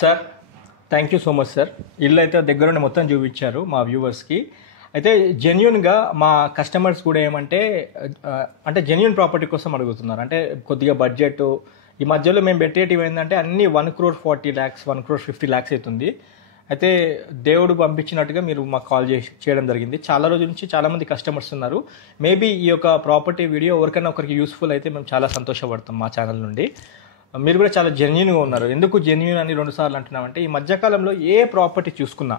Sir thank you so much sir. ఇల్లు అయితే దగ్గరుండి మొత్తం చూపించారు మా వ్యూవర్స్కి. అయితే జెన్యున్గా మా కస్టమర్స్ కూడా ఏమంటే అంటే జెన్యున్ ప్రాపర్టీ కోసం అడుగుతున్నారు. అంటే కొద్దిగా బడ్జెట్ ఈ మధ్యలో మేము పెట్టేటివి ఏంటంటే అన్నీ 1,40,00,000 1,50,00,000 అవుతుంది. అయితే దేవుడు పంపించినట్టుగా మీరు మాకు కాల్ చేయడం జరిగింది. చాలా రోజుల నుంచి చాలామంది కస్టమర్స్ ఉన్నారు. మేబీ ఈ యొక్క ప్రాపర్టీ వీడియో ఎవరికైనా ఒకరికి యూస్ఫుల్ అయితే మేము చాలా సంతోషపడతాం మా ఛానల్ నుండి. మీరు కూడా చాలా జెన్యున్గా ఉన్నారు. ఎందుకు జెన్యున్ అని 2 సార్లు అంటున్నామంటే ఈ మధ్యకాలంలో ఏ ప్రాపర్టీ చూసుకున్నా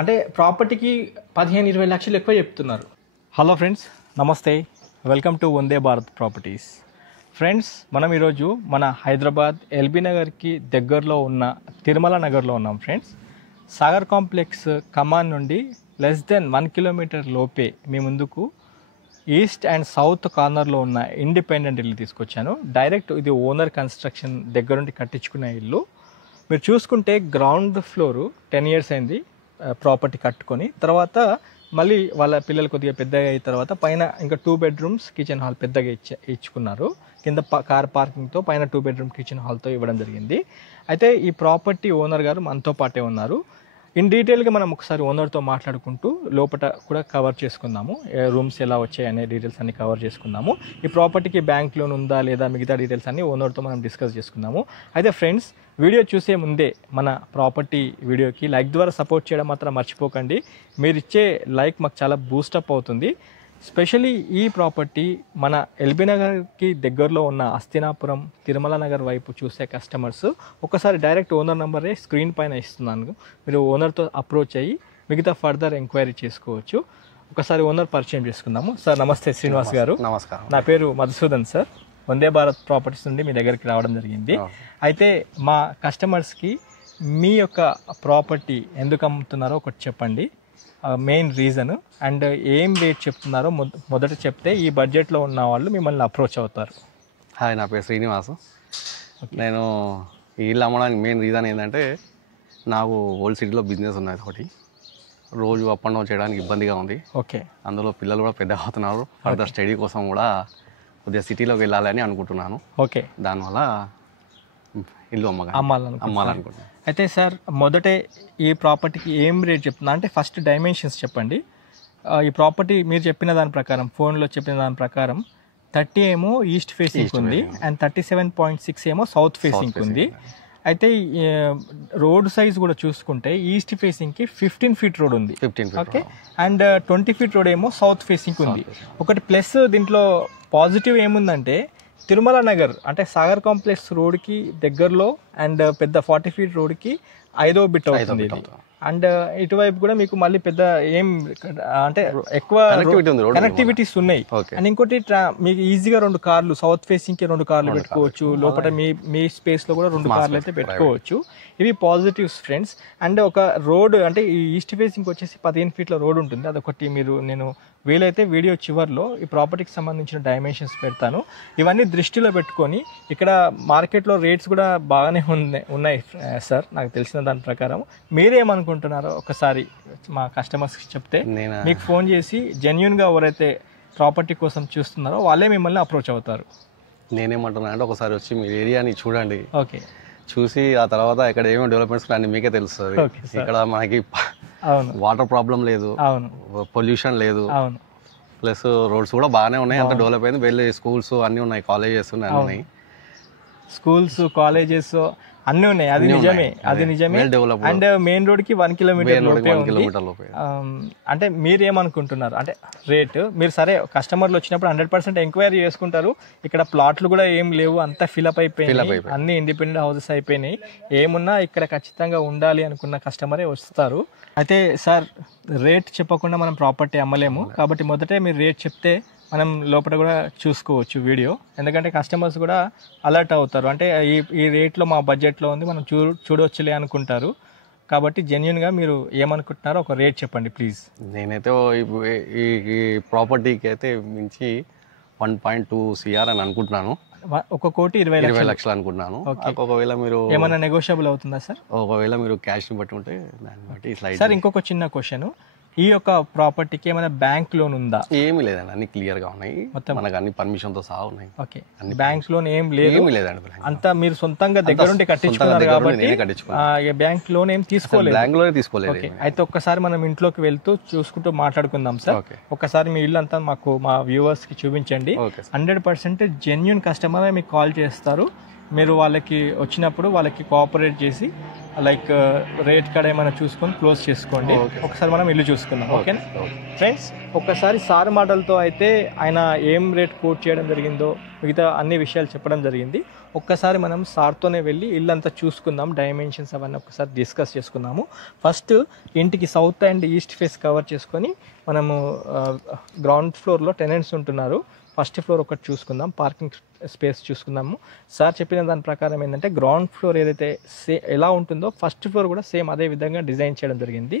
అంటే ప్రాపర్టీకి 15-20 లక్షలు ఎక్కువ చెప్తున్నారు. హలో ఫ్రెండ్స్, నమస్తే, welcome to Vande Bharat properties. Friends, మనం ఈరోజు మన హైదరాబాద్ ఎల్బీ నగర్కి దగ్గరలో ఉన్న తిరుమల నగర్లో ఉన్నాం ఫ్రెండ్స్. సాగర్ కాంప్లెక్స్ కమాన్ నుండి లెస్ దెన్ 1 కిలోమీటర్ లోపే మీ ముందుకు ఈస్ట్ అండ్ సౌత్ కార్నర్లో ఉన్న ఇండిపెండెంట్ ఇల్లు తీసుకొచ్చాను. డైరెక్ట్ ఇది ఓనర్ కన్స్ట్రక్షన్ దగ్గరుండి కట్టించుకున్న ఇల్లు. మీరు చూసుకుంటే గ్రౌండ్ ఫ్లోరు 10 years అయింది ప్రాపర్టీ కట్టుకొని. తర్వాత మళ్ళీ వాళ్ళ పిల్లలు కొద్దిగా పెద్దగా అయిన తర్వాత పైన ఇంకా 2 bedrooms కిచెన్ హాల్ పెద్దగా ఇచ్చుకున్నారు. కింద కార్ పార్కింగ్తో పైన 2 bedroom కిచెన్ హాల్తో ఇవ్వడం జరిగింది. అయితే ఈ ప్రాపర్టీ ఓనర్ గారు మనతో పాటే ఉన్నారు. ఇన్ డీటెయిల్గా మనం ఒకసారి ఓనర్తో మాట్లాడుకుంటూ లోపల కూడా కవర్ చేసుకుందాము. రూమ్స్ ఎలా వచ్చాయి అనే డీటెయిల్స్ అన్ని కవర్ చేసుకుందాము. ఈ ప్రాపర్టీకి బ్యాంక్ లోన్ ఉందా లేదా మిగతా డీటెయిల్స్ అన్ని ఓనర్తో మనం డిస్కస్ చేసుకుందాము. అయితే ఫ్రెండ్స్, వీడియో చూసే ముందే మన ప్రాపర్టీ వీడియోకి లైక్ ద్వారా సపోర్ట్ చేయడం మాత్రం మర్చిపోకండి. మీరు ఇచ్చే లైక్ మాకు చాలా బూస్టప్ అవుతుంది. స్పెషలీ ఈ ప్రాపర్టీ మన ఎల్బీ నగర్కి దగ్గరలో ఉన్న అస్థినాపురం తిరుమల నగర్ వైపు చూసే కస్టమర్స్ ఒకసారి డైరెక్ట్ ఓనర్ నెంబరే స్క్రీన్ పైన ఇస్తున్నాను. మీరు ఓనర్తో అప్రోచ్ అయ్యి మిగతా ఫర్దర్ ఎంక్వైరీ చేసుకోవచ్చు. ఒకసారి ఓనర్ పరిచయం చేసుకుందాము. సార్ నమస్తే, శ్రీనివాస్ గారు. నమస్కారం. నా పేరు మధుసూదన్ సార్. వందే భారత్ ప్రాపర్టీస్ నుండి మీ దగ్గరికి రావడం జరిగింది. అయితే మా కస్టమర్స్కి మీ యొక్క ప్రాపర్టీ ఎందుకు అమ్ముతున్నారో ఒకటి చెప్పండి, మెయిన్ రీజన్, అండ్ ఏం రేట్ చెప్తున్నారో మొదట చెప్తే ఈ బడ్జెట్లో ఉన్న వాళ్ళు మిమ్మల్ని అప్రోచ్ అవుతారు. హాయ్, నా పేరు శ్రీనివాసు. నేను ఈ ఇల్లు అమ్మడానికి మెయిన్ రీజన్ ఏంటంటే నాకు ఓల్డ్ సిటీలో బిజినెస్ ఉన్నది ఒకటి. రోజు అప్ అండ్ డౌన్ చేయడానికి ఇబ్బందిగా ఉంది. ఓకే. అందులో పిల్లలు కూడా పెద్ద అవుతున్నారు. ఫర్దర్ స్టడీ కోసం కూడా కొద్దిగా సిటీలోకి వెళ్ళాలని అనుకుంటున్నాను. ఓకే. దానివల్ల ఇల్లు అమ్మాలనుకుంటున్నాను. అయితే సార్, మొదటే ఈ ప్రాపర్టీకి ఏం రేట్ చెప్తున్నా అంటే ఫస్ట్ డైమెన్షన్స్ చెప్పండి. ఈ ప్రాపర్టీ మీరు చెప్పిన దాని ప్రకారం, ఫోన్లో చెప్పిన దాని ప్రకారం 30 ఏమో ఈస్ట్ ఫేసింగ్ ఉంది అండ్ 37.6 ఏమో సౌత్ ఫేసింగ్ ఉంది. అయితే రోడ్ సైజ్ కూడా చూసుకుంటే ఈస్ట్ ఫేసింగ్కి 15 feet రోడ్ ఉంది. ఓకే. అండ్ 20 feet రోడ్ ఏమో సౌత్ ఫేసింగ్ ఉంది. ఒకటి ప్లస్ దీంట్లో పాజిటివ్ ఏముందంటే తిరుమల నగర్ అంటే సాగర్ కాంప్లెక్స్ రోడ్కి దగ్గరలో అండ్ పెద్ద 40 feet రోడ్కి 5వ బిట్ అవుతుంది. అండ్ ఇటువైపు కూడా మీకు మళ్ళీ పెద్ద ఏం అంటే ఎక్కువ కనెక్టివిటీస్ ఉన్నాయి. అండ్ ఇంకోటి మీకు ఈజీగా 2 కార్లు సౌత్ ఫేసింగ్ కి 2 కార్లు పెట్టుకోవచ్చు. లోపల మీ స్పేస్ లో కూడా 2 కార్లు అయితే పెట్టుకోవచ్చు. ఇవి పాజిటివ్స్ ఫ్రెండ్స్. అండ్ ఒక రోడ్ అంటే ఈ ఈస్ట్ ఫేసింగ్ వచ్చేసి 15 feet రోడ్ ఉంటుంది. అదొకటి నేను వీలైతే వీడియో చివర్లో ఈ ప్రాపర్టీకి సంబంధించిన డైమెన్షన్స్ పెడతాను. ఇవన్నీ దృష్టిలో పెట్టుకొని ఇక్కడ మార్కెట్లో రేట్స్ కూడా బాగానే ఉన్నాయి సార్. నాకు తెలిసిన దాని ప్రకారం మీరేమనుకుంటున్నారో ఒకసారి మా కస్టమర్స్కి చెప్తే మీకు ఫోన్ చేసి జెన్యున్గా ఎవరైతే ప్రాపర్టీ కోసం చూస్తున్నారో వాళ్ళే మిమ్మల్ని అప్రోచ్ అవుతారు. నేనేమంటున్నా అంటే ఒకసారి వచ్చి మీ ఏరియాని చూడండి. ఓకే. చూసి ఆ తర్వాత ఇక్కడ ఏమేమి డెవలప్మెంట్స్ అన్ని మీకే తెలుస్తుంది. ఇక్కడ మనకి వాటర్ ప్రాబ్లం లేదు, పొల్యూషన్ లేదు, ప్లస్ రోడ్స్ కూడా బాగానే ఉన్నాయి. అంత డెవలప్ అయింది. వెళ్ళి స్కూల్స్ అన్నీ ఉన్నాయి, కాలేజెస్ ఉన్నాయి. స్కూల్స్, కాలేజెస్ అన్నీ ఉన్నాయి. అది నిజమే. అండ్ మెయిన్ రోడ్ కి 1 kilometer లోపే. అంటే మీరేమనుకుంటున్నారు అంటే రేట్? మీరు సరే కస్టమర్లు వచ్చినప్పుడు 100% ఎంక్వైరీ చేసుకుంటారు. ఇక్కడ ప్లాట్లు కూడా ఏం లేవు, అంతా ఫిలప్ అయిపోయినాయి, అన్ని ఇండిపెండెంట్ హౌసెస్ అయిపోయినాయి. ఏమున్నా ఇక్కడ ఖచ్చితంగా ఉండాలి అనుకున్న కస్టమరే వస్తారు. అయితే సార్, రేట్ చెప్పకుండా మనం ప్రాపర్టీ అమ్మలేము కాబట్టి మొదటే మీరు రేట్ చెప్తే మనం లోపల కూడా చూసుకోవచ్చు వీడియో. ఎందుకంటే కస్టమర్స్ కూడా అలర్ట్ అవుతారు. అంటే ఈ రేట్లో మా బడ్జెట్లో ఉంది, మనం చూడవచ్చులే అనుకుంటారు. కాబట్టి జెన్యున్గా మీరు ఏమనుకుంటున్నారో ఒక రేట్ చెప్పండి ప్లీజ్. నేనైతే ఈ ప్రాపర్టీకి అయితే మించి 1.2 CR అని అనుకుంటున్నాను. 1,20,20,00,000 అనుకుంటున్నాను. ఒకవేళ మీరు ఏమైనా నెగోషియబుల్ అవుతుందా సార్? ఒకవేళ మీరు క్యాష్ని బట్టి ఉంటే దాన్ని బట్టి. సార్, ఇంకొక చిన్న క్వశ్చన్, ఈ యొక్క ప్రాపర్టీకి ఏమైనా బ్యాంక్ లోన్ ఉందా? ఏమీ లేదండి, అన్ని క్లియర్ గా ఉన్నాయి, మనకు అన్ని పర్మిషన్ తో సహా ఉన్నాయి. ఓకే, బ్యాంక్ లోన్ ఏం లేదు? ఏమీ లేదండి, అంతా మీరు సొంతంగా దగ్గర నుండి కట్టించుకున్నారు కాబట్టి బ్యాంక్ లోన్ ఏం తీసుకోలేదు? బ్యాంక్ లోనే తీసుకోలేదు. అయితే ఒక్కసారి మనం ఇంట్లోకి వెళ్తూ చూసుకుంటూ మాట్లాడుకుందాం సార్. ఒక్కసారి మీ ఇల్లు అంతా మాకు మా వ్యూవర్స్ కి చూపించండి. 100% జెన్యూన్ కస్టమర్ మీకు కాల్ చేస్తారు. మీరు వాళ్ళకి వచ్చినప్పుడు వాళ్ళకి కోఆపరేట్ చేసి లైక్ రేట్ కాడ ఏమైనా చూసుకొని క్లోజ్ చేసుకోండి. ఒకసారి మనం ఇల్లు చూసుకుందాం. ఓకేనా ఫ్రెండ్స్, ఒక్కసారి సార్ మాటలతో అయితే ఆయన ఏం రేట్ కోట్ చేయడం జరిగిందో మిగతా అన్ని విషయాలు చెప్పడం జరిగింది. ఒక్కసారి మనం సార్తోనే వెళ్ళి ఇల్లు అంతా చూసుకుందాం, డైమెన్షన్స్ అవన్నీ ఒకసారి డిస్కస్ చేసుకుందాము. ఫస్ట్ ఇంటికి south and east face cover చేసుకొని మనము గ్రౌండ్ ఫ్లోర్లో టెనెంట్స్ ఉంటున్నారు. ఫస్ట్ ఫ్లోర్ ఒకటి చూసుకుందాం, పార్కింగ్ స్పేస్ చూసుకుందాము. సార్ చెప్పిన దాని ప్రకారం ఏంటంటే గ్రౌండ్ ఫ్లోర్ ఏదైతే ఎలా ఉంటుందో ఫస్ట్ ఫ్లోర్ కూడా సేమ్ అదే విధంగా డిజైన్ చేయడం జరిగింది.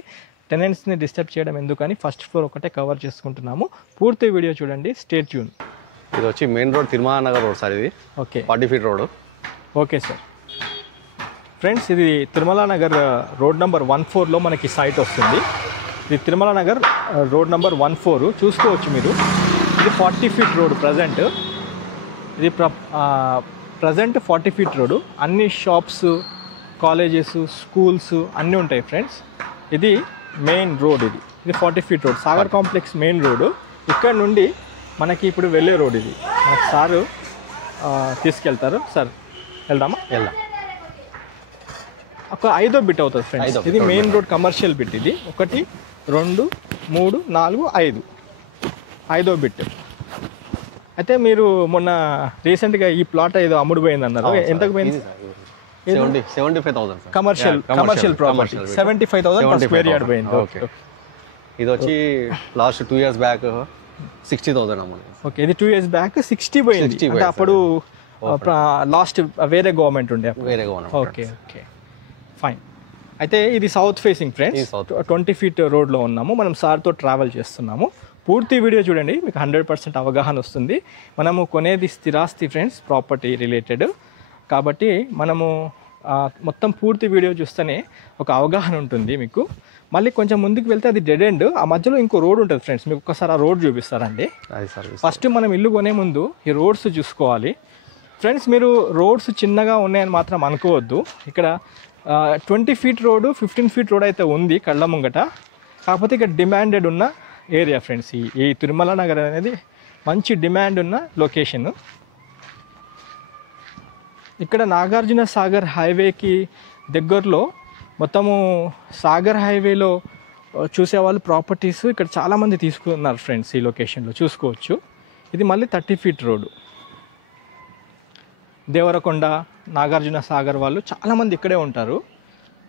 టెనెంట్స్ని డిస్టర్బ్ చేయడం ఎందుకని ఫస్ట్ ఫ్లోర్ ఒకటే కవర్ చేసుకుంటున్నాము. పూర్తి వీడియో చూడండి, స్టే ట్యూన్. ఇది వచ్చి main road Tirumala Nagar road sir, ఇది okay 40 feet road. Okay sir. Friends, ఇది తిరుమల నగర్ రోడ్ నెంబర్ 14లో మనకి సైట్ వస్తుంది. ఇది తిరుమల నగర్ రోడ్ నెంబర్ 14 చూసుకోవచ్చు మీరు. ఇది 40 feet రోడ్ ప్రజెంట్. ఇది ప్రజెంట్ 40 feet రోడ్. అన్ని షాప్స్, కాలేజెస్, స్కూల్స్ అన్నీ ఉంటాయి ఫ్రెండ్స్. ఇది మెయిన్ రోడ్. ఇది 40 feet road, Sagar complex main road. ఇక్కడ నుండి మనకి ఇప్పుడు వెళ్ళే రోడ్ ఇది. మనకి సారు తీసుకెళ్తారు. సార్ వెళ్దామా? వెళ్దాం. ఒక 5వ బిట్ అవుతుంది ఫ్రెండ్స్. ఇది మెయిన్ రోడ్ కమర్షియల్ బిట్. ఇది 1 2 3 4 5 5వ బిట్. అయితే మీరు మొన్న రీసెంట్గా ఈ ప్లాట్ ఏదో అమ్ముడు పోయింది అన్నారు. ఎంతకు పోయింది? 75,000 కమర్షియల్ ప్రాపర్టీ 75,000 స్క్వేర్ యార్డ్ పోయింది. ఓకే, ఇది వచ్చి లాస్ట్ 2 years బ్యాక్ 60,000 అమ్ముడు. ఓకే, ఇది 2 years బ్యాక్ 60 పోయింది. అంటే అప్పుడు లాస్ట్ వేరే గవర్నమెంట్ ఉండే. Okay okay fine. అయితే ఇది సౌత్ ఫేసింగ్ ఫ్రెండ్స్. 20 feet రోడ్లో ఉన్నాము. మనం సార్తో ట్రావెల్ చేస్తున్నాము. పూర్తి వీడియో చూడండి, మీకు 100% అవగాహన వస్తుంది. మనము కొనేది స్థిరాస్తి ఫ్రెండ్స్, ప్రాపర్టీ రిలేటెడ్ కాబట్టి మనము మొత్తం పూర్తి వీడియో చూస్తేనే ఒక అవగాహన ఉంటుంది మీకు. మళ్ళీ కొంచెం ముందుకు వెళ్తే అది డెడ్ ఎండ్, ఆ మధ్యలో ఇంకో రోడ్ ఉంటుంది ఫ్రెండ్స్. మీకు ఒక్కసారి ఆ రోడ్ చూపిస్తారండి. ఫస్ట్ మనం ఇల్లు కొనే ముందు ఈ రోడ్స్ చూసుకోవాలి ఫ్రెండ్స్. మీరు రోడ్స్ చిన్నగా ఉన్నాయని మాత్రం అనుకోవద్దు. ఇక్కడ 20 feet రోడ్, 15 feet రోడ్ అయితే ఉంది కళ్ళ ముంగట. కాకపోతే ఇక్కడ డిమాండెడ్ ఉన్న ఏరియా ఫ్రెండ్స్. ఈ తిరుమల నగర్ అనేది మంచి డిమాండ్ ఉన్న లొకేషన్. ఇక్కడ నాగార్జున సాగర్ హైవేకి దగ్గరలో మొత్తము సాగర్ హైవేలో చూసేవాళ్ళు ప్రాపర్టీస్ ఇక్కడ చాలామంది తీసుకున్నారు ఫ్రెండ్స్. ఈ లొకేషన్లో చూసుకోవచ్చు. ఇది మళ్ళీ 30 feet రోడ్డు. దేవరకొండ, నాగార్జున సాగర్ వాళ్ళు చాలామంది ఇక్కడే ఉంటారు.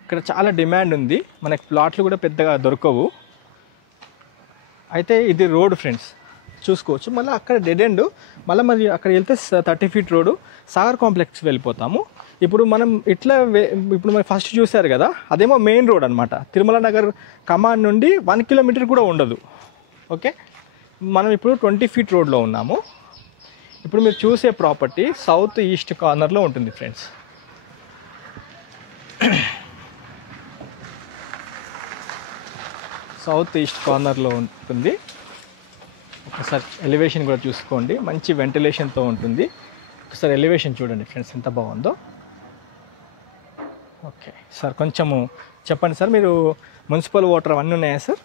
ఇక్కడ చాలా డిమాండ్ ఉంది. మనకి ప్లాట్లు కూడా పెద్దగా దొరకవు. అయితే ఇది రోడ్ ఫ్రెండ్స్ చూసుకోవచ్చు. మళ్ళీ అక్కడ డెడ్ ఎండ్. మళ్ళీ మరి అక్కడ వెళ్తే 30 feet రోడ్ సాగర్ కాంప్లెక్స్ వెళ్ళిపోతాము. ఇప్పుడు మనం ఇప్పుడు మరి ఫస్ట్ చూశారు కదా, అదేమో మెయిన్ రోడ్ అనమాట. తిరుమల నగర్ కమాండ్ నుండి 1 kilometer కూడా ఉండదు. ఓకే, మనం ఇప్పుడు 20 feet రోడ్లో ఉన్నాము. ఇప్పుడు మీరు చూసే ప్రాపర్టీ సౌత్ ఈస్ట్ కార్నర్లో ఉంటుంది ఫ్రెండ్స్. సౌత్ ఈస్ట్ కార్నర్లో ఉంటుంది. ఒకసారి ఎలివేషన్ కూడా చూసుకోండి, మంచి వెంటిలేషన్తో ఉంటుంది. ఒకసారి ఎలివేషన్ చూడండి ఫ్రెండ్స్ ఎంత బాగుందో. ఓకే సార్, కొంచెము చెప్పండి సార్. మీరు మున్సిపల్ వాటర్ అవన్నీ ఉన్నాయా సార్?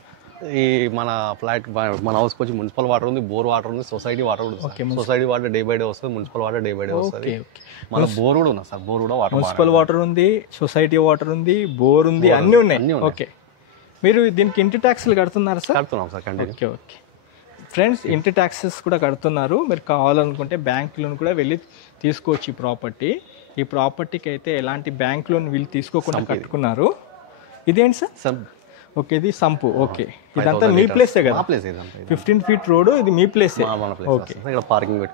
ఈ మన ఫ్లాట్ మన హౌస్కి వచ్చి మున్సిపల్ వాటర్ ఉంది, బోర్ వాటర్ ఉంది, సొసైటీ వాటర్ ఉంది. Society water day by day వస్తుంది, municipal water day by day వస్తుంది. మన బోర్ కూడా ఉంది సార్, బోర్ కూడా వాటర్. మున్సిపల్ వాటర్ ఉంది, సొసైటీ వాటర్ ఉంది, బోర్ ఉంది, అన్నీ ఉన్నాయి. ఓకే, మీరు దీనికి ఇంటి ట్యాక్స్లు కడుతున్నారా సార్? కడుతున్నాం సార్. ఓకే ఓకే ఫ్రెండ్స్, ఇంటి ట్యాక్సెస్ కూడా కడుతున్నారు. మీరు కావాలనుకుంటే బ్యాంక్ లోన్ కూడా వెళ్ళి తీసుకోవచ్చు. ఈ ప్రాపర్టీకి అయితే ఎలాంటి బ్యాంక్ లోన్ వీళ్ళు తీసుకోకుండా కట్టుకున్నారు. ఇదేంటి సార్? ఓకే, ఇది సంపు. ఓకే, ఇదంతా మీ ప్లేసే కదా? 15 feet రోడ్, ఇది మీ ప్లేసే. ఓకే,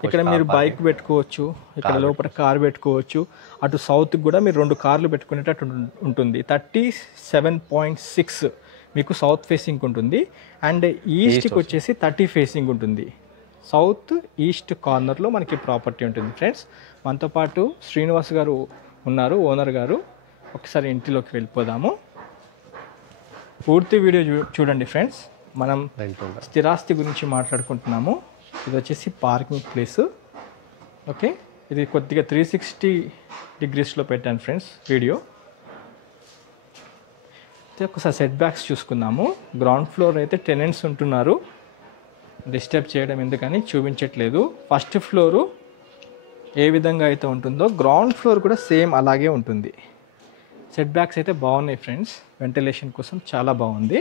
ఇక్కడ మీరు బైక్ పెట్టుకోవచ్చు, ఇక్కడ లోపల కార్ పెట్టుకోవచ్చు. అటు సౌత్కి కూడా మీరు 2 కార్లు పెట్టుకునేటట్టు ఉంటుంది. 37.6 మీకు సౌత్ ఫేసింగ్ ఉంటుంది. అండ్ ఈస్ట్కి వచ్చేసి 30 ఫేసింగ్ ఉంటుంది. సౌత్ ఈస్ట్ కార్నర్లో మనకి ప్రాపర్టీ ఉంటుంది ఫ్రెండ్స్. మనతో పాటు శ్రీనివాస్ గారు ఉన్నారు, ఓనర్ గారు. ఒకసారి ఇంటిలోకి వెళ్ళిపోదాము. పూర్తి వీడియో చూడండి ఫ్రెండ్స్, మనం స్థిరాస్తి గురించి మాట్లాడుకుంటున్నాము. ఇది వచ్చేసి పార్కింగ్ ప్లేస్. ఓకే, ఇది కొద్దిగా 360 డిగ్రీస్లో పెట్టాను ఫ్రెండ్స్ వీడియో. అయితే ఒకసారి సెట్ బ్యాక్స్ చూసుకుందాము. గ్రౌండ్ ఫ్లోర్ అయితే టెనెంట్స్ ఉంటున్నారు, డిస్టర్బ్ చేయడం ఎందుకని చూపించట్లేదు. ఫస్ట్ ఫ్లోరు ఏ విధంగా అయితే ఉంటుందో గ్రౌండ్ ఫ్లోర్ కూడా సేమ్ అలాగే ఉంటుంది. సెట్ బ్యాక్స్ అయితే బాగున్నాయి ఫ్రెండ్స్, వెంటిలేషన్ కోసం చాలా బాగుంది.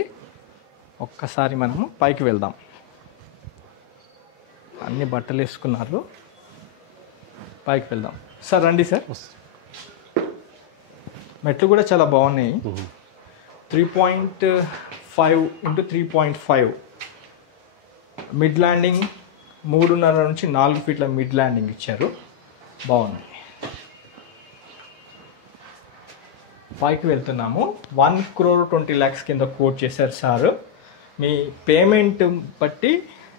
ఒక్కసారి మనము పైకి వెళ్దాం. అన్ని బట్టలు వేసుకున్నారు, పైకి వెళ్దాం. సార్ రండి సార్. మెట్లు కూడా చాలా బాగున్నాయి. 3.5 × 3.5 మిడ్ ల్యాండింగ్, 3.5 నుంచి 4 ఫీట్ల మిడ్ ల్యాండింగ్ ఇచ్చారు, బాగుంది. పైకి వెళ్తున్నాము. 1,20,00,000 కింద కోట్ చేశారు సార్. మీ పేమెంట్ బట్టి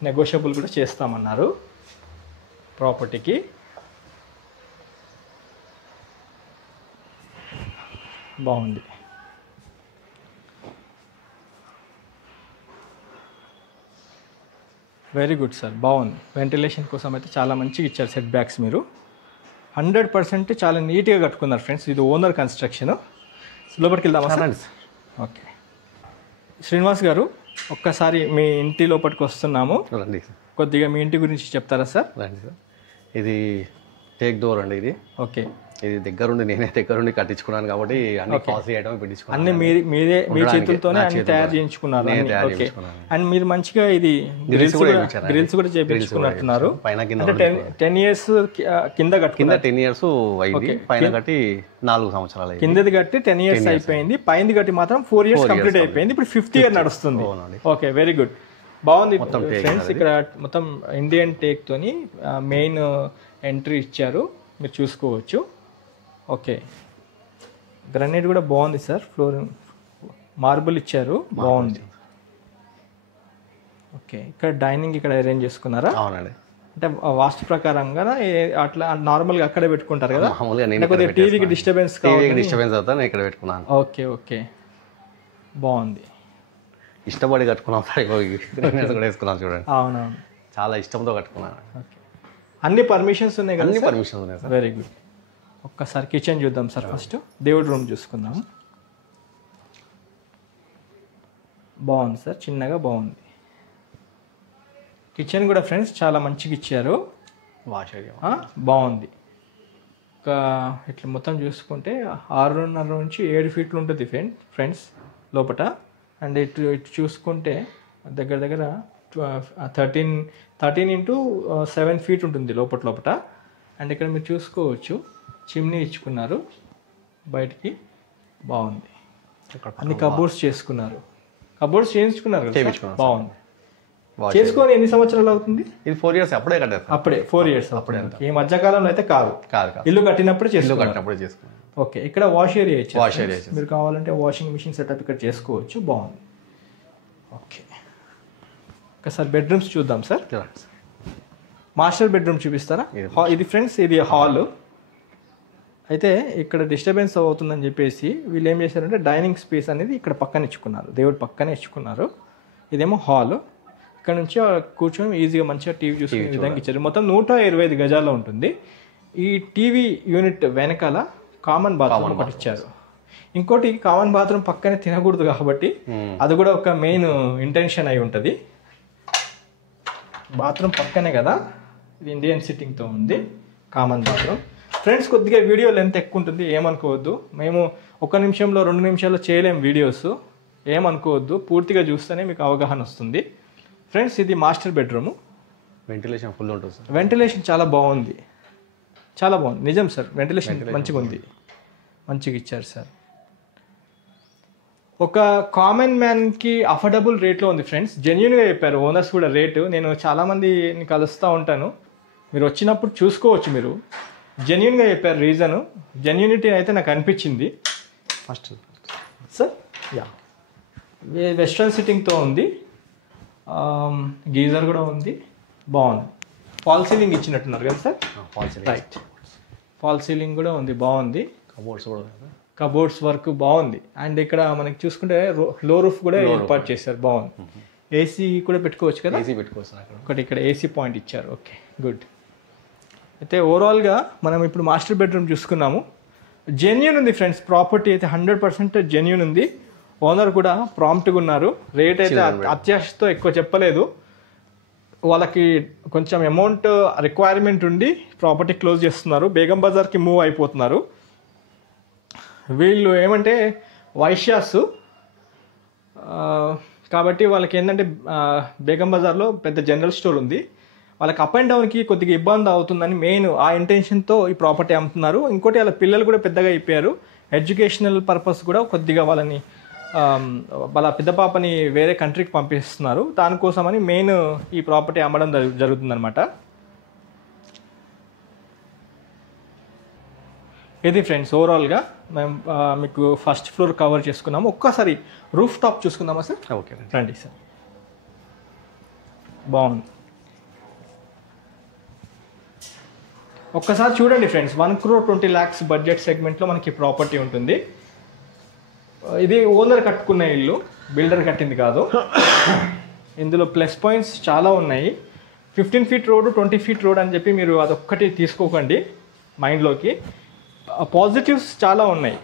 నెగోషియబుల్ కూడా చేస్తామన్నారు ప్రాపర్టీకి. బాగుంది. వెరీ గుడ్ సార్, బాగుంది. వెంటిలేషన్ కోసం అయితే చాలా మంచిగా ఇచ్చారు సెట్ బ్యాక్స్. మీరు 100% చాలా నీట్గా కట్టుకున్నారు ఫ్రెండ్స్. ఇది ఓనర్ కన్స్ట్రక్షన్. లోపలికి వెళ్దామా సార్? ఓకే శ్రీనివాస్ గారు, ఒక్కసారి మీ ఇంటి లోపలికి వస్తున్నాము. కొద్దిగా మీ ఇంటి గురించి చెప్తారా సార్? ఇది టేక్ డోర్ అండి. ఇది ఓకే, ఇది నేనే దగ్గరుండి కట్టించుకున్నాను కాబట్టి అన్ని కాస్ట్లీ ఐటమ్ పెట్టించుకున్నాను. అన్ని మీరే మీ చేతులతోనే అన్ని తయారు చేయించుకున్నారు. ఓకే, అండ్ మీరు మంచిగా ఇది గ్రిల్స్ కూడా చేయించుకున్నట్టున్నారు. పైన కింద 10 years కింద కట్టుకున్నారు. 10 years అయింది, పైన కట్టి 4 సంవత్సరాలు అయింది. కిందది కట్టి 10 years అయిపోయింది, పైనది కట్టి మాత్రం 4 years కంప్లీట్ అయిపోయింది. ఇప్పుడు 5th year నడుస్తుంది. ఓకే, వెరీ గుడ్, బాగుంది ఫ్రెండ్స్. ఇక్కడ మొత్తం ఇండియన్ టేక్ తోని మెయిన్ ఎంట్రీ ఇచ్చారు, మీరు చూసుకోవచ్చు. ఓకే, గ్రానైట్ కూడా బాగుంది సార్. ఫ్లోర్ మార్బుల్ ఇచ్చారు, బాగుంది. ఓకే, ఇక్కడ డైనింగ్ ఇక్కడ అరేంజ్ చేసుకున్నారా? అవునండి. అంటే వాస్తు ప్రకారంగా అట్లా నార్మల్గా అక్కడే పెట్టుకుంటారు కదా, కొద్దిగా టీవీకి డిస్టర్బెన్స్ అవుతా ఇక్కడ పెట్టుకున్నాను. ఓకే ఓకే, బాగుంది. ఇష్టపడి కట్టుకున్నాం వేసుకున్నాం చూడండి. అవునవును, చాలా ఇష్టంతో కట్టుకున్నాను. ఓకే, అన్ని పర్మిషన్స్ ఉన్నాయి కదా? అన్ని పర్మిషన్స్ ఉన్నాయి సార్. Very good. ఒక్కసారి కిచెన్ చూద్దాం సార్. ఫస్ట్ దేవుడి రూమ్ చూసుకుందాం. బాగుంది సార్, చిన్నగా బాగుంది. కిచెన్ కూడా ఫ్రెండ్స్ చాలా మంచిగా ఇచ్చారు. వాష్ ఏరియా బాగుంది. ఒక ఇట్లా మొత్తం చూసుకుంటే 6.5 నుంచి 7 ఫీట్లు ఉంటుంది ఫ్రెండ్స్ లోపల. అండ్ ఇటు చూసుకుంటే దగ్గర 13 × 7 ఫీట్ ఉంటుంది లోపల. అండ్ ఇక్కడ మీరు చూసుకోవచ్చు చిమ్నీ ఇచ్చుకున్నారు బయటికి, బాగుంది. అన్ని కబోర్డ్స్ చేసుకున్నారు, కబోర్డ్స్ చేయించుకున్నారు కదా, బాగుంది. చేసుకొని ఎన్ని సంవత్సరాలు అవుతుంది? ఇది 4 years అప్పుడే కట్టారు. అప్పుడే 4 years అప్పుడే. ఈ మధ్యకాలంలో అయితే కాదు, ఇల్లు కట్టినప్పుడు చేసుకున్నారు. ఓకే, ఇక్కడ వాష్ ఏరియా ఇచ్చారు, మీరు కావాలంటే వాషింగ్ మిషన్ సెటప్ ఇక్కడ చేసుకోవచ్చు, బాగుంది. ఓకే, ఒకసారి బెడ్రూమ్స్ చూద్దాం సార్. మాస్టర్ బెడ్రూమ్ చూపిస్తారా? ఇది ఫ్రెండ్స్, ఇది హాల్. అయితే ఇక్కడ డిస్టర్బెన్స్ అవుతుందని చెప్పేసి వీళ్ళు ఏం చేశారంటే డైనింగ్ స్పేస్ అనేది ఇక్కడ పక్కన ఇచ్చుకున్నారు, దేవుడు పక్కనే ఇచ్చుకున్నారు. ఇదేమో హాల్, ఇక్కడ నుంచి కూర్చొని ఈజీగా మంచిగా టీవీ చూసుకునే విధంగా ఇచ్చారు. మొత్తం 125 గజాల్లో ఉంటుంది. ఈ టీవీ యూనిట్ వెనకాల కామన్ బాత్రూమ్ ఒకటి ఇచ్చారు. ఇంకోటి కామన్ బాత్రూమ్ పక్కనే తినకూడదు కాబట్టి అది కూడా ఒక మెయిన్ ఇంటెన్షన్ అయి ఉంటుంది. బాత్రూమ్ పక్కనే కదా, ఇది ఇండియన్ సిట్టింగ్తో ఉంది కామన్ బాత్రూమ్. ఫ్రెండ్స్, కొద్దిగా వీడియో లెంత్ ఎక్కువ ఉంటుంది, ఏమనుకోవద్దు. మేము 1 నిమిషంలో 2 నిమిషాల్లో చేయలేము వీడియోస్, ఏమనుకోవద్దు. పూర్తిగా చూస్తేనే మీకు అవగాహన వస్తుంది. ఫ్రెండ్స్, ఇది మాస్టర్ బెడ్రూమ్. వెంటిలేషన్ ఫుల్ ఉంటుంది సార్. వెంటిలేషన్ చాలా బాగుంది, చాలా బాగుంది. నిజం సార్, వెంటిలేషన్ మంచిగా ఉంది, మంచిగా ఇచ్చారు సార్. ఒక కామన్ మ్యాన్కి అఫోర్డబుల్ రేట్లో ఉంది ఫ్రెండ్స్. జెన్యున్గా చెప్పారు ఓనర్స్ కూడా రేటు. నేను చాలామందిని కలుస్తూ ఉంటాను, మీరు వచ్చినప్పుడు చూసుకోవచ్చు. మీరు జెన్యున్గా చెప్పారు, రీజను జెన్యునిటీ అయితే నాకు అనిపించింది. ఫస్ట్ సార్ యా, వెస్ట్రన్ సిట్టింగ్తో ఉంది, గీజర్ కూడా ఉంది, బాగుంది. ఫాల్ సీలింగ్ ఇచ్చినట్టున్నారు కదా సార్? రైట్, ఫాల్ సీలింగ్ కూడా ఉంది, బాగుంది. కబోర్డ్స్ వర్క్ బాగుంది. అండ్ ఇక్కడ మనకి చూసుకుంటే లో రూఫ్ కూడా ఏర్పాటు చేశారు, బాగుంది. ఏసీ కూడా పెట్టుకోవచ్చు కదా? ఏసీ పెట్టుకోవచ్చు సార్. ఒకటి ఇక్కడ ఏసీ పాయింట్ ఇచ్చారు. Okay, good. అయితే ఓవరాల్గా మనం ఇప్పుడు మాస్టర్ బెడ్రూమ్ చూసుకున్నాము. జెన్యూన్ ఉంది ఫ్రెండ్స్, ప్రాపర్టీ అయితే 100% జెన్యూన్ ఉంది. ఓనర్ కూడా ప్రాంప్ట్గా ఉన్నారు. రేట్ అయితే అత్యాశతో ఎక్కువ చెప్పలేదు. వాళ్ళకి కొంచెం అమౌంట్ రిక్వైర్మెంట్ ఉండి ప్రాపర్టీ క్లోజ్ చేస్తున్నారు. బేగం బజార్కి మూవ్ అయిపోతున్నారు. వీళ్ళు ఏమంటే వైశ్యాస్ కాబట్టి వాళ్ళకి ఏంటంటే బేగం బజార్లో పెద్ద జనరల్ స్టోర్ ఉంది. వాళ్ళకి అప్ అండ్ డౌన్కి కొద్దిగా ఇబ్బంది అవుతుందని మెయిన్ ఆ ఇంటెన్షన్తో ఈ ప్రాపర్టీ అమ్ముతున్నారు. ఇంకోటి వాళ్ళ పిల్లలు కూడా పెద్దగా అయిపోయారు. ఎడ్యుకేషనల్ పర్పస్ కూడా కొద్దిగా వాళ్ళని వాళ్ళ పెద్ద పాపని వేరే కంట్రీకి పంపిస్తున్నారు. దానికోసమని మెయిన్ ఈ ప్రాపర్టీ అమ్మడం జరుగుతుందన్నమాట. ఇది ఫ్రెండ్స్ ఓవరాల్గా మేము మీకు ఫస్ట్ ఫ్లోర్ కవర్ చేసుకున్నాము. ఒక్కసారి రూఫ్ టాప్ చూసుకుందామా సార్? ఓకే రండి సార్. బాగుంది. ఒక్కసారి చూడండి ఫ్రెండ్స్, 1,20,00,000 బడ్జెట్ సెగ్మెంట్లో మనకి ప్రాపర్టీ ఉంటుంది. ఇది ఓనర్ కట్టుకున్న ఇల్లు, బిల్డర్ కట్టింది కాదు. ఇందులో ప్లస్ పాయింట్స్ చాలా ఉన్నాయి. 15 ఫీట్ రోడ్, 20 ఫీట్ రోడ్ అని చెప్పి మీరు అదొక్కటి తీసుకోకండి మైండ్లోకి. పాజిటివ్స్ చాలా ఉన్నాయి.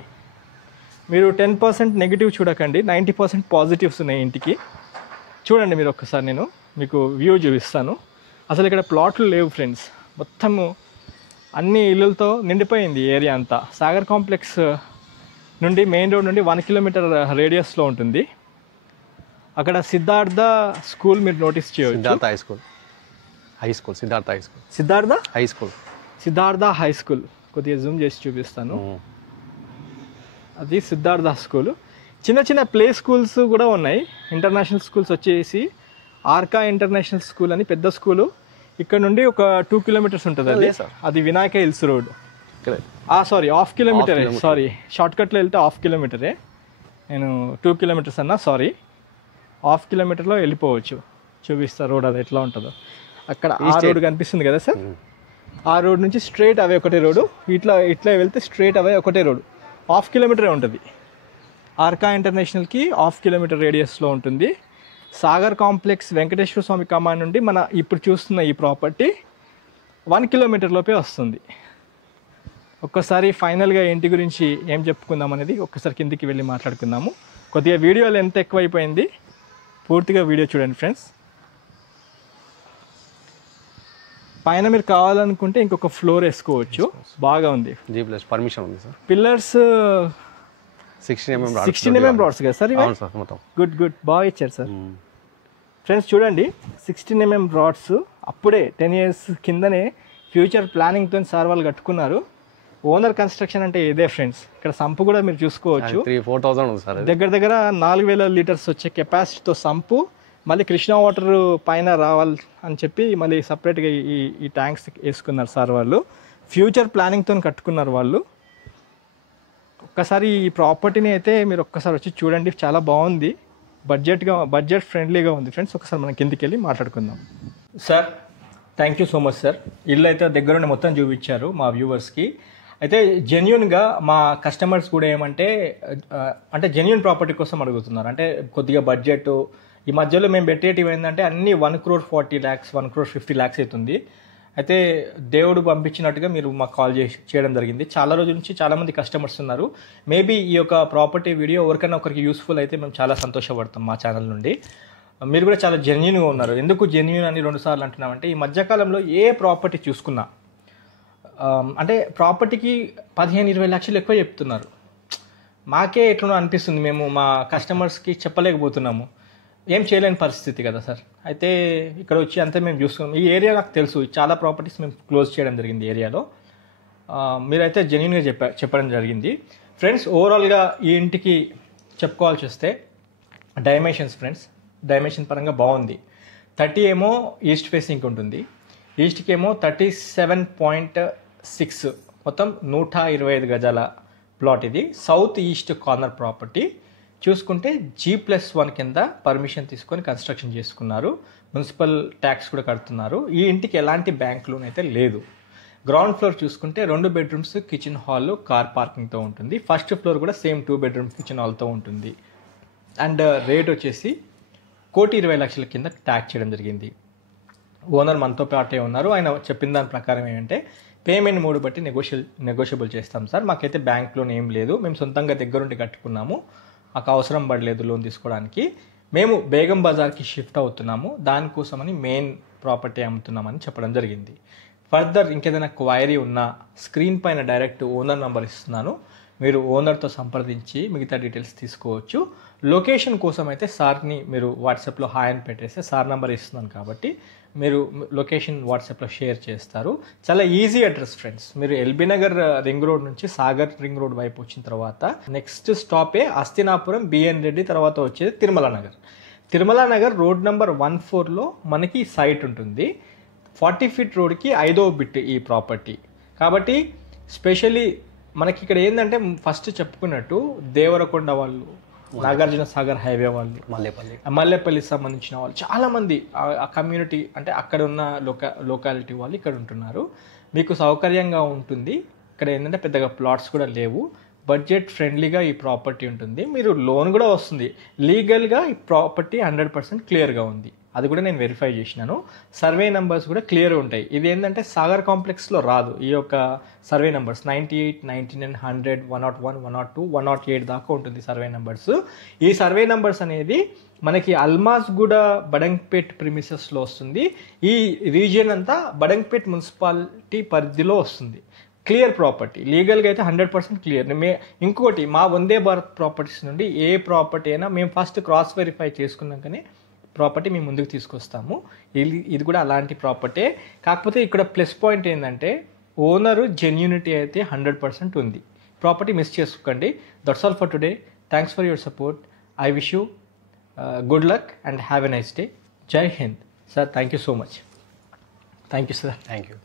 మీరు 10% నెగిటివ్ చూడకండి, 90% పాజిటివ్స్ ఉన్నాయి ఇంటికి. చూడండి మీరు ఒక్కసారి, నేను మీకు వ్యూ చూపిస్తాను. అసలు ఇక్కడ ప్లాట్లు లేవు ఫ్రెండ్స్, మొత్తము అన్ని ఇళ్ళతో నిండిపోయింది ఏరియా అంతా. సాగర్ కాంప్లెక్స్ నుండి మెయిన్ రోడ్ నుండి 1 కిలోమీటర్ రేడియస్లో ఉంటుంది. అక్కడ సిద్ధార్థ స్కూల్ మీరు నోటీస్ చేయవచ్చు. సిద్ధార్థ హై స్కూల్ కొద్దిగా జూమ్ చేసి చూపిస్తాను. అది సిద్ధార్థ స్కూల్. చిన్న చిన్న ప్లే స్కూల్స్ కూడా ఉన్నాయి. ఇంటర్నేషనల్ స్కూల్స్ వచ్చేసి ఆర్కా ఇంటర్నేషనల్ స్కూల్ అని పెద్ద స్కూలు. ఇక్కడ నుండి ఒక 2 కిలోమీటర్స్ ఉంటుంది. అది Vinayaka hills road. Sorry, half కిలోమీటరే. సారీ, షార్ట్కట్లో వెళ్తే హాఫ్ కిలోమీటరే. నేను 2 కిలోమీటర్స్ అన్నా, సారీ, హాఫ్ కిలోమీటర్లో వెళ్ళిపోవచ్చు. చూపిస్తా రోడ్ అది ఎట్లా ఉంటుందో. అక్కడ ఆ రోడ్ కనిపిస్తుంది కదా సార్, ఆ రోడ్ నుంచి స్ట్రైట్ అవే ఒకటే రోడ్డు. ఇట్లా వెళ్తే స్ట్రైట్ అవే ఒకటే రోడ్డు. హాఫ్ కిలోమీటరే ఉంటుంది. ఆర్కా ఇంటర్నేషనల్కి హాఫ్ కిలోమీటర్ రేడియస్లో ఉంటుంది. సాగర్ కాంప్లెక్స్ వెంకటేశ్వర స్వామి కమాండ్ నుండి మన ఇప్పుడు చూస్తున్న ఈ ప్రాపర్టీ 1 కిలోమీటర్ లోపే వస్తుంది. ఒక్కసారి ఫైనల్గా ఇంటి గురించి ఏం చెప్పుకుందాం అనేది ఒక్కసారి కిందికి వెళ్ళి మాట్లాడుకుందాము. కొద్దిగా వీడియోలు ఎంత ఎక్కువైపోయింది, పూర్తిగా వీడియో చూడండి ఫ్రెండ్స్. పైన మీరు కావాలనుకుంటే ఇంకొక ఫ్లోర్ వేసుకోవచ్చు, బాగా ఉంది. పర్మిషన్ ఉంది సార్. పిల్లర్స్ 16 mm రాడ్స్ కదా సార్? గుడ్, బాగా ఇచ్చారు సార్. ఫ్రెండ్స్ చూడండి, 16 mm రాడ్స్ అప్పుడే 10 years కిందనే ఫ్యూచర్ ప్లానింగ్తో సార్ వాళ్ళు కట్టుకున్నారు. ఓనర్ కన్స్ట్రక్షన్ అంటే ఇదే ఫ్రెండ్స్. ఇక్కడ సంపు కూడా మీరు చూసుకోవచ్చు. 3,000-4,000 దగ్గర 4,000 లీటర్స్ వచ్చే కెపాసిటీతో సంపు. మళ్ళీ కృష్ణా వాటర్ పైన రావాలి అని చెప్పి మళ్ళీ సపరేట్గా ఈ ట్యాంక్స్ వేసుకున్నారు సార్ వాళ్ళు. ఫ్యూచర్ ప్లానింగ్తో కట్టుకున్నారు వాళ్ళు. ఒక్కసారి ఈ ప్రాపర్టీని అయితే మీరు ఒక్కసారి వచ్చి చూడండి, చాలా బాగుంది. బడ్జెట్ ఫ్రెండ్లీగా ఉంది ఫ్రెండ్స్. ఒకసారి మనం కిందికి వెళ్ళి మాట్లాడుకుందాం. Sir thank you so much sir. ఇల్లు అయితే దగ్గరుండి మొత్తం చూపించారు మా వ్యూవర్స్కి. అయితే జెన్యూన్గా మా కస్టమర్స్ కూడా ఏమంటే అంటే జెన్యూన్ ప్రాపర్టీ కోసం అడుగుతున్నారు. అంటే కొద్దిగా బడ్జెట్ ఈ మధ్యలో మేము పెట్టేటివి ఏంటంటే అన్నీ 1,40,00,000 1,50,00,000 అవుతుంది. అయితే దేవుడు పంపించినట్టుగా మీరు మాకు కాల్ చేయడం జరిగింది. చాలా రోజుల నుంచి చాలామంది కస్టమర్స్ ఉన్నారు. మేబీ ఈ యొక్క ప్రాపర్టీ వీడియో ఎవరికైనా ఒకరికి యూస్ఫుల్ అయితే మేము చాలా సంతోషపడతాం మా ఛానల్ నుండి. మీరు కూడా చాలా జెన్యూన్గా ఉన్నారు. ఎందుకు జెన్యూన్ అని 2 సార్లు అంటున్నామంటే ఈ మధ్యకాలంలో ఏ ప్రాపర్టీ చూసుకున్నా అంటే ప్రాపర్టీకి 15-20 లక్షలు ఎక్కువ చెప్తున్నారు. మాకే ఎట్లా అనిపిస్తుంది, మేము మా కస్టమర్స్కి చెప్పలేకపోతున్నాము. ఏం చేయలేని పరిస్థితి కదా సార్. అయితే ఇక్కడ వచ్చి అంతా మేము చూస్తున్నాం. ఈ ఏరియా నాకు తెలుసు, చాలా ప్రాపర్టీస్ మేము క్లోజ్ చేయడం జరిగింది ఏరియాలో. మీరైతే జెన్యూన్గా చెప్పడం జరిగింది ఫ్రెండ్స్. ఓవరాల్గా ఈ ఇంటికి చెప్పుకోవాల్సి వస్తే డైమెన్షన్స్ ఫ్రెండ్స్, డైమెన్షన్ పరంగా బాగుంది. 30 ఏమో ఈస్ట్ ఫేసింగ్ ఉంటుంది, ఈస్ట్కి ఏమో 37.6, మొత్తం 125 గజాల ప్లాట్. ఇది సౌత్ ఈస్ట్ కార్నర్ ప్రాపర్టీ. చూసుకుంటే G+1 కింద పర్మిషన్ తీసుకొని కన్స్ట్రక్షన్ చేసుకున్నారు. మున్సిపల్ ట్యాక్స్ కూడా కడుతున్నారు. ఈ ఇంటికి ఎలాంటి బ్యాంక్ లోన్ అయితే లేదు. గ్రౌండ్ ఫ్లోర్ చూసుకుంటే 2 బెడ్రూమ్స్, కిచెన్ హాల్, కార్ పార్కింగ్తో ఉంటుంది. ఫస్ట్ ఫ్లోర్ కూడా సేమ్ 2 బెడ్రూమ్ కిచెన్ హాల్తో ఉంటుంది. అండ్ రేట్ వచ్చేసి 1,20,00,000 కింద ట్యాక్స్ చేయడం జరిగింది. ఓనర్ మనతో పాటే ఉన్నారు. ఆయన చెప్పిన దాని ప్రకారం ఏంటంటే పేమెంట్ మోడ్ బట్టి నెగోషియబుల్ చేస్తాం సార్, మాకైతే బ్యాంక్ లోన్ ఏం లేదు, మేము సొంతంగా దగ్గరుండి కట్టుకున్నాము, మాకు అవసరం పడలేదు లోన్ తీసుకోవడానికి, మేము బేగం బజార్కి షిఫ్ట్ అవుతున్నాము, దానికోసమని మెయిన్ ప్రాపర్టీ అమ్ముతున్నామని చెప్పడం జరిగింది. ఫర్దర్ ఇంకేదైనా క్వైరీ ఉన్నా స్క్రీన్ పైన డైరెక్ట్ ఓనర్ నెంబర్ ఇస్తున్నాను, మీరు ఓనర్తో సంప్రదించి మిగతా డీటెయిల్స్ తీసుకోవచ్చు. లొకేషన్ కోసం అయితే సార్ని మీరు వాట్సాప్లో హాయ్ అని పెట్టేస్తే సార్ నెంబర్ ఇస్తున్నాను కాబట్టి మీరు లొకేషన్ వాట్సాప్లో షేర్ చేస్తారు. చాలా ఈజీ అడ్రస్ ఫ్రెండ్స్. మీరు ఎల్బీ నగర్ రింగ్ రోడ్ నుంచి సాగర్ రింగ్ రోడ్ వైపు వచ్చిన తర్వాత నెక్స్ట్ స్టాపే అస్తినాపురం, బిఎన్ రెడ్డి, తర్వాత వచ్చేది తిరుమల నగర్. తిరుమల నగర్ రోడ్ నెంబర్ 14లో మనకి సైట్ ఉంటుంది. 40 ఫీట్ రోడ్కి 5వ బిట్ ఈ ప్రాపర్టీ. కాబట్టి స్పెషల్లీ మనకి ఇక్కడ ఏంటంటే ఫస్ట్ చెప్పుకున్నట్టు దేవరకొండ వాళ్ళు, నాగార్జున సాగర్ హైవే వాళ్ళు, మల్లేపల్లికి సంబంధించిన వాళ్ళు చాలామంది ఆ కమ్యూనిటీ అంటే అక్కడ ఉన్న లోకాలిటీ వాళ్ళు ఇక్కడ ఉంటున్నారు. మీకు సౌకర్యంగా ఉంటుంది. ఇక్కడ ఏంటంటే పెద్దగా ప్లాట్స్ కూడా లేవు, బడ్జెట్ ఫ్రెండ్లీగా ఈ ప్రాపర్టీ ఉంటుంది, మీరు లోన్ కూడా వస్తుంది. లీగల్గా ఈ ప్రాపర్టీ 100% క్లియర్గా ఉంది, అది కూడా నేను వెరిఫై చేసినాను. సర్వే నెంబర్స్ కూడా క్లియర్ ఉంటాయి. ఇది ఏంటంటే సాగర్ కాంప్లెక్స్లో రాదు ఈ యొక్క సర్వే నెంబర్స్. 98, 99, 100, 101, 102, 108 దాకా ఉంటుంది సర్వే నెంబర్స్. ఈ సర్వే నెంబర్స్ అనేది మనకి అల్మాస్గూడ బడంగ్పేట్ ప్రిమిసెస్లో వస్తుంది. ఈ రీజియన్ అంతా బడంగ్పేట్ మున్సిపాలిటీ పరిధిలో వస్తుంది. క్లియర్ ప్రాపర్టీ, లీగల్గా అయితే 100% క్లియర్. ఇంకోటి మా వందే భారత్ ప్రాపర్టీస్ నుండి ఏ ప్రాపర్టీ అయినా మేము ఫస్ట్ క్రాస్ వెరిఫై చేసుకున్నాకనే ప్రాపర్టీ మేము ముందుకు తీసుకొస్తాము. ఇది కూడా అలాంటి ప్రాపర్టీ. కాకపోతే ఇక్కడ ప్లస్ పాయింట్ ఏంటంటే ఓనరు జెన్యూనిటీ అయితే 100% ఉంది. ప్రాపర్టీ మిస్ చేసుకోకండి. That's all for today. Thanks for your support. I wish you good luck and have a nice day. జై హింద్ sir. Thank you so much. Thank you sir. Thank you.